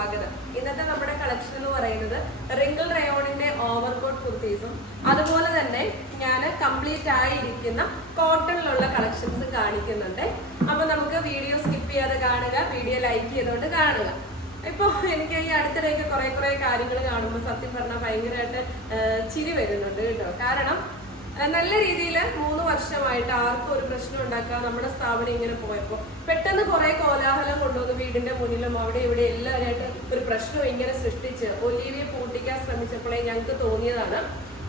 സ്വാഗതം. ഇന്നത്തെ നമ്മുടെ കളക്ഷൻ എന്ന് പറയുന്നത് റിങ്കിൾ റയോണിന്റെ ഓവർ കോട്ട് കുർത്തീസും അതുപോലെ തന്നെ ഞാൻ കംപ്ലീറ്റ് ആയിരിക്കുന്ന കോട്ടണിലുള്ള കളക്ഷൻസ് കാണിക്കുന്നുണ്ട്. അപ്പൊ നമുക്ക് വീഡിയോ സ്കിപ്പ് ചെയ്യാതെ കാണുക വീഡിയോ ലൈക്ക് ചെയ്തുകൊണ്ട് കാണുക. ഇപ്പൊ എനിക്ക് ഈ അടുത്തിടെയൊക്കെ കുറെ കുറെ കാര്യങ്ങൾ കാണുമ്പോൾ സത്യം പറഞ്ഞാൽ ഭയങ്കരമായിട്ട് ചിരി വരുന്നുണ്ട് കേട്ടോ. കാരണം നല്ല രീതിയിൽ മൂന്ന് വർഷമായിട്ട് ആർക്കും ഒരു പ്രശ്നം ഉണ്ടാക്കാൻ നമ്മുടെ സ്ഥാപനം ഇങ്ങനെ പോയപ്പോൾ പെട്ടെന്ന് കുറെ കോലാഹലം കൊണ്ടുവന്ന് വീടിന്റെ മുന്നിലും അവിടെ ഇവിടെ എല്ലാവരായിട്ട് ഒരു പ്രശ്നം ഇങ്ങനെ സൃഷ്ടിച്ച് ഒലീവിയെ പൂട്ടിക്കാൻ ശ്രമിച്ചപ്പോഴേ ഞങ്ങൾക്ക് തോന്നിയതാണ്.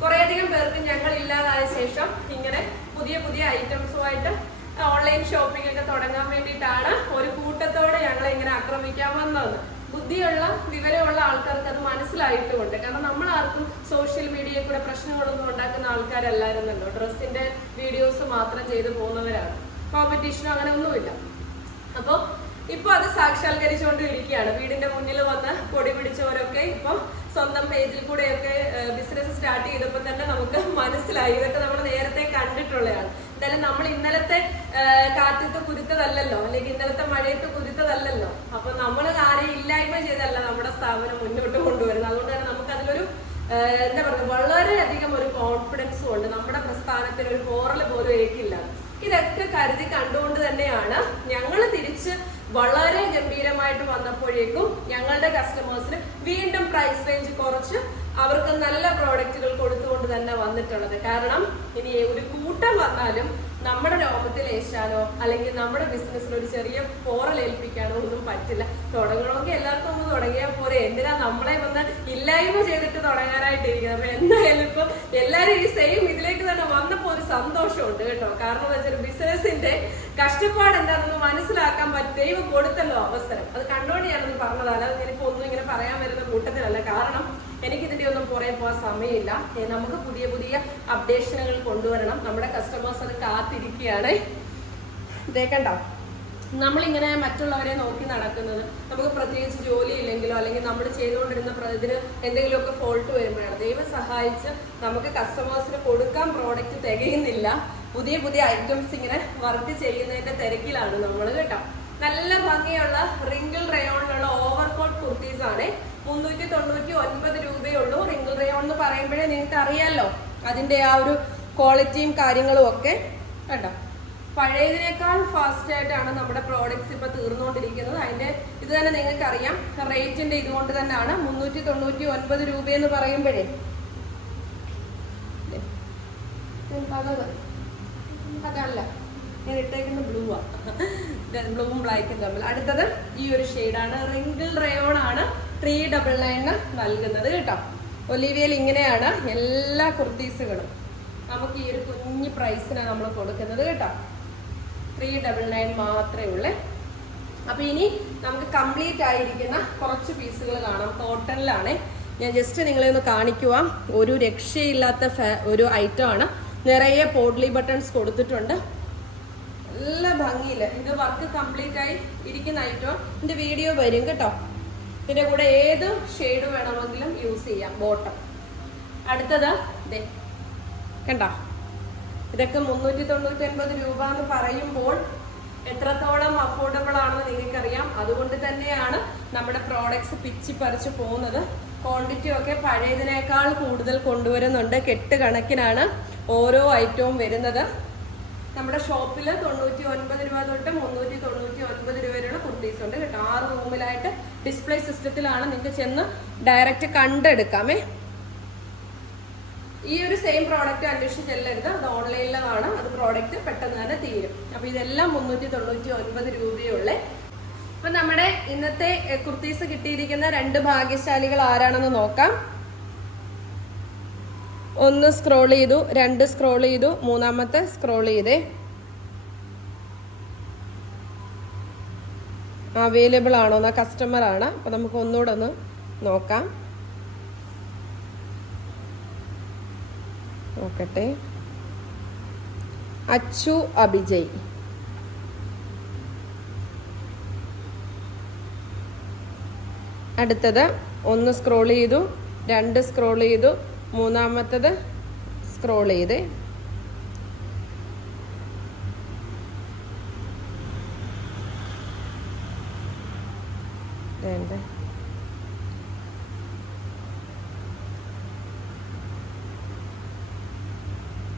കുറേയധികം പേർക്ക് ഞങ്ങൾ ഇല്ലാതായ ശേഷം ഇങ്ങനെ പുതിയ പുതിയ ഐറ്റംസുമായിട്ട് ഓൺലൈൻ ഷോപ്പിംഗ് ഒക്കെ തുടങ്ങാൻ വേണ്ടിയിട്ടാണ് ഒരു കൂട്ടത്തോടെ ഞങ്ങളെ ഇങ്ങനെ ആക്രമിക്കാൻ വന്നത്. ബുദ്ധിയുള്ള വിവരമുള്ള ആൾക്കാർക്ക് അത് മനസ്സിലായിട്ടുമുണ്ട്. കാരണം നമ്മൾ ആർക്കും സോഷ്യൽ മീഡിയയിൽ കൂടെ പ്രശ്നങ്ങളൊന്നും ഉണ്ടാക്കുന്ന ആൾക്കാരല്ലായിരുന്നല്ലോ. ഡ്രസ്സിന്റെ വീഡിയോസ് മാത്രം ചെയ്തു പോകുന്നവരാണ്. കോമ്പറ്റീഷനോ അങ്ങനെ ഒന്നുമില്ല. അപ്പോൾ ഇപ്പൊ അത് സാക്ഷാത്കരിച്ചുകൊണ്ടിരിക്കുകയാണ്. വീടിന്റെ മുന്നിൽ വന്ന് പൊടി പിടിച്ചവരൊക്കെ ഇപ്പൊ സ്വന്തം പേജിൽ കൂടെയൊക്കെ ബിസിനസ് സ്റ്റാർട്ട് ചെയ്തപ്പോൾ തന്നെ നമുക്ക് മനസ്സിലായി. ഇതൊക്കെ നമ്മൾ നേരത്തെ കണ്ടിട്ടുള്ളതാണ്. എന്തായാലും നമ്മൾ ഇന്നലത്തെ കാറ്റത്ത് കുരുത്തതല്ലല്ലോ അല്ലെങ്കിൽ ഇന്നലത്തെ മഴയത്ത് കുരുത്തതല്ലല്ലോ അപ്പൊ നമ്മൾ ആരെയും ഇല്ലായ്മ ചെയ്തല്ല നമ്മുടെ സ്ഥാപനം മുന്നോട്ട് കൊണ്ടുവരുന്നത്. അതുകൊണ്ട് തന്നെ നമുക്ക് അതിലൊരു എന്താ പറയുക വളരെയധികം ഒരു കോൺഫിഡൻസും ഉണ്ട്. നമ്മുടെ പ്രസ്ഥാനത്തിന് ഒരു പോറൽ പോലും ഏക്കില്ല ഇതൊക്കെ കരുതി കണ്ടുകൊണ്ട് തന്നെയാണ് ഞങ്ങൾ തിരിച്ച് വളരെ ഗംഭീരമായിട്ട് വന്നപ്പോഴേക്കും ഞങ്ങളുടെ കസ്റ്റമേഴ്സിന് വീണ്ടും പ്രൈസ് റേഞ്ച് കുറച്ച് അവർക്ക് നല്ല പ്രോഡക്റ്റുകൾ കൊടുത്തുകൊണ്ട് തന്നെ വന്നിട്ടുള്ളത്. കാരണം ഇനി ഒരു കൂട്ടം വന്നാലും നമ്മുടെ രോമത്തിൽ ഏശാനോ അല്ലെങ്കിൽ നമ്മുടെ ബിസിനസ്സിൽ ഒരു ചെറിയ പോറൽ ഏൽപ്പിക്കാനോ ഒന്നും പറ്റില്ല. തുടങ്ങണമെങ്കിൽ എല്ലാവർക്കും ഒന്ന് തുടങ്ങിയാൽ പോരെ. എന്തിനാ നമ്മളെ വന്ന് ഇല്ലായ്മ ചെയ്തിട്ട് തുടങ്ങാനായിട്ടിരിക്കുന്നത്? അപ്പൊ എന്തായാലും ഇപ്പൊ എല്ലാരും ഈ സെയിം ഇതിലേക്ക് തന്നെ വന്നപ്പോ ഒരു സന്തോഷമുണ്ട് കേട്ടോ. കാരണം എന്ന് വെച്ചാൽ ബിസിനസിന്റെ കഷ്ടപ്പാട് എന്താണെന്ന് മനസ്സിലാക്കാൻ പറ്റും ദൈവം കൊടുത്തല്ലോ അവസരം. അത് കണ്ടോണ്ട് ഞാനത് പറഞ്ഞതാണ്. അത് ഒന്നും ഇങ്ങനെ പറയാൻ വരുന്ന കൂട്ടത്തിലല്ല. കാരണം എനിക്ക് ഇതിന്റെ ഒന്നും പുറകെ പോകാൻ സമയമില്ല. നമുക്ക് പുതിയ പുതിയ അപ്ഡേഷനുകൾ കൊണ്ടുവരണം. നമ്മുടെ കസ്റ്റമേഴ്സ് അത് കാത്തിരിക്കുകയാണ്. ഇതേക്കണ്ടോ നമ്മളിങ്ങനെ മറ്റുള്ളവരെ നോക്കി നടക്കുന്നത്. നമുക്ക് പ്രത്യേകിച്ച് ജോലി ഇല്ലെങ്കിലോ അല്ലെങ്കിൽ നമ്മൾ ചെയ്തുകൊണ്ടിരുന്ന ഇതിന് എന്തെങ്കിലുമൊക്കെ ഫോൾട്ട് വരുമ്പോഴാണ്. ദൈവം സഹായിച്ച് നമുക്ക് കസ്റ്റമേഴ്സിന് കൊടുക്കാൻ പ്രോഡക്റ്റ് തികയുന്നില്ല. പുതിയ പുതിയ ഐറ്റംസ് ഇങ്ങനെ വർക്ക് ചെയ്യുന്നതിന്റെ തിരക്കിലാണ് നമ്മൾ കേട്ടോ. നല്ല ഭംഗിയുള്ള റിങ്കിൾ റയോണിലുള്ള ഓവർ കോട്ട് കുർത്തീസ് ആണ് മുന്നൂറ്റി തൊണ്ണൂറ്റി ഒൻപത് രൂപയുള്ളൂ റിംഗിൾ റയോൺ എന്ന് പറയുമ്പോഴേ നിങ്ങൾക്ക് അറിയാലോ അതിന്റെ ആ ഒരു ക്വാളിറ്റിയും കാര്യങ്ങളും ഒക്കെ. കണ്ടോ? പഴയതിനേക്കാൾ ഫാസ്റ്റ് ആയിട്ടാണ് നമ്മുടെ പ്രോഡക്റ്റ്സ് ഇപ്പൊ തീർന്നുകൊണ്ടിരിക്കുന്നത്. അതിന്റെ ഇത് തന്നെ നിങ്ങൾക്ക് അറിയാം റേറ്റിന്റെ ഇതുകൊണ്ട് തന്നെയാണ് മുന്നൂറ്റി തൊണ്ണൂറ്റി ഒൻപത് രൂപ എന്ന് പറയുമ്പോഴേ അതല്ല ഞാൻ ഇട്ടേക്കുന്ന ബ്ലൂ ആ ബ്ലൂവും ബ്ലാക്കും തമ്മിൽ അടുത്തത് ഈ ഒരു ഷെയ്ഡാണ് റിങ്കിൾ റയോൺ ആണ് ത്രീ ഡബിൾ നയന് നൽകുന്നത് കേട്ടോ. ഒലിവിയയിൽ ഇങ്ങനെയാണ് എല്ലാ കുർത്തീസുകളും. നമുക്ക് ഈ ഒരു കുഞ്ഞു പ്രൈസിനാണ് നമ്മൾ കൊടുക്കുന്നത് കേട്ടോ. ത്രീ ഡബിൾ നയൻ മാത്രമേ ഉള്ളേ. അപ്പൊ ഇനി നമുക്ക് കംപ്ലീറ്റ് ആയിരിക്കുന്ന കുറച്ച് പീസുകൾ കാണാം. കോട്ടണിലാണ്. ഞാൻ ജസ്റ്റ് നിങ്ങളെ ഒന്ന് കാണിക്കുക ഒരു രക്ഷയില്ലാത്ത ഒരു ഐറ്റം ആണ്. നിറയെ പോഡ്ലി ബട്ടൺസ് കൊടുത്തിട്ടുണ്ട്. നല്ല ഭംഗിയിൽ ഇത് വർക്ക് കംപ്ലീറ്റ് ആയി ഇരിക്കുന്ന ഐറ്റം ഇതിന്റെ വീഡിയോ വരും കേട്ടോ. ഇതിന്റെ കൂടെ ഏത് ഷെയ്ഡ് വേണമെങ്കിലും യൂസ് ചെയ്യാം ബോട്ടം അടുത്തത് ദേ കണ്ടോ? ഇതൊക്കെ മുന്നൂറ്റി തൊണ്ണൂറ്റി ഒൻപത് രൂപ എന്ന് പറയുമ്പോൾ എത്രത്തോളം അഫോർഡബിൾ ആണെന്ന് നിങ്ങൾക്കറിയാം. അതുകൊണ്ട് തന്നെയാണ് നമ്മുടെ പ്രോഡക്ട്സ് പിച്ചി പറിച്ച് പോകുന്നത്. ക്വാണ്ടിറ്റി ഒക്കെ പഴയതിനേക്കാൾ കൂടുതൽ കൊണ്ടുവരുന്നുണ്ട്. കെട്ട് കണക്കിനാണ് ഓരോ ഐറ്റവും വരുന്നത്. നമ്മുടെ ഷോപ്പിൽ തൊണ്ണൂറ്റി ഒൻപത് രൂപ തൊട്ട് മുന്നൂറ്റി തൊണ്ണൂറ്റി ഒൻപത് രൂപ വരെയുള്ള കുർത്തീസ് ഉണ്ട് കേട്ടോ. ആറ് റൂമിലായിട്ട് ഡിസ്പ്ലേ സിസ്റ്റത്തിലാണ് നിങ്ങൾക്ക് ചെന്ന് ഡയറക്റ്റ് കണ്ടെടുക്കാമേ. ഈ ഒരു സെയിം പ്രോഡക്റ്റ് അന്വേഷിച്ച് ചെല്ലരുത്. അത് ഓൺലൈനിലാണ് അത് പ്രോഡക്റ്റ് പെട്ടെന്ന് തന്നെ തീരും. അപ്പൊ ഇതെല്ലാം മുന്നൂറ്റി തൊണ്ണൂറ്റി ഒൻപത് രൂപയുള്ള. അപ്പൊ നമ്മുടെ ഇന്നത്തെ കുർത്തീസ് കിട്ടിയിരിക്കുന്ന രണ്ട് ഭാഗ്യശാലികൾ ആരാണെന്ന് നോക്കാം. ഒന്ന് സ്ക്രോൾ ചെയ്തു രണ്ട് സ്ക്രോൾ ചെയ്തു മൂന്നാമത്തെ സ്ക്രോൾ ചെയ്തേ. അവൈലബിൾ ആണോ എന്നാ കസ്റ്റമർ ആണ്. അപ്പൊ നമുക്ക് ഒന്നുകൂടെ ഒന്ന് നോക്കാം. നോക്കട്ടെ. അച്ചു അഭിജയ്. അടുത്തത് ഒന്ന് സ്ക്രോൾ ചെയ്തു രണ്ട് സ്ക്രോൾ ചെയ്തു മൂന്നാമത്തത് സ്ക്രോൾ ചെയ്ത്.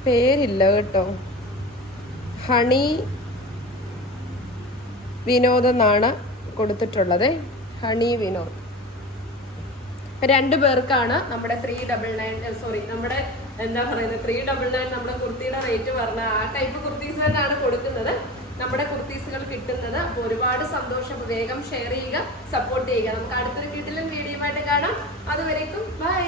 പേരില്ല കേട്ടോ. ഹണി വിനോദ് എന്നാണ് കൊടുത്തിട്ടുള്ളത്. ഹണി വിനോദ്. രണ്ട് പേർക്കാണ് നമ്മുടെ ത്രീ ഡബിൾ നയൻ സോറി നമ്മുടെ എന്താ പറയുന്നത് ത്രീ ഡബിൾ നയൻ നമ്മുടെ കുർത്തിയുടെ റേറ്റ് പറഞ്ഞ ആ ടൈപ്പ് കുർത്തീസ് തന്നെയാണ് കൊടുക്കുന്നത്. നമ്മുടെ കുർത്തീസുകൾ കിട്ടുന്നത്. അപ്പോൾ ഒരുപാട് സന്തോഷം. വേഗം ഷെയർ ചെയ്യുക സപ്പോർട്ട് ചെയ്യുക. നമുക്ക് അടുത്തൊരു കിട്ടിലും വീഡിയോ ആയിട്ട് കാണാം. അതുവരേക്കും ബൈ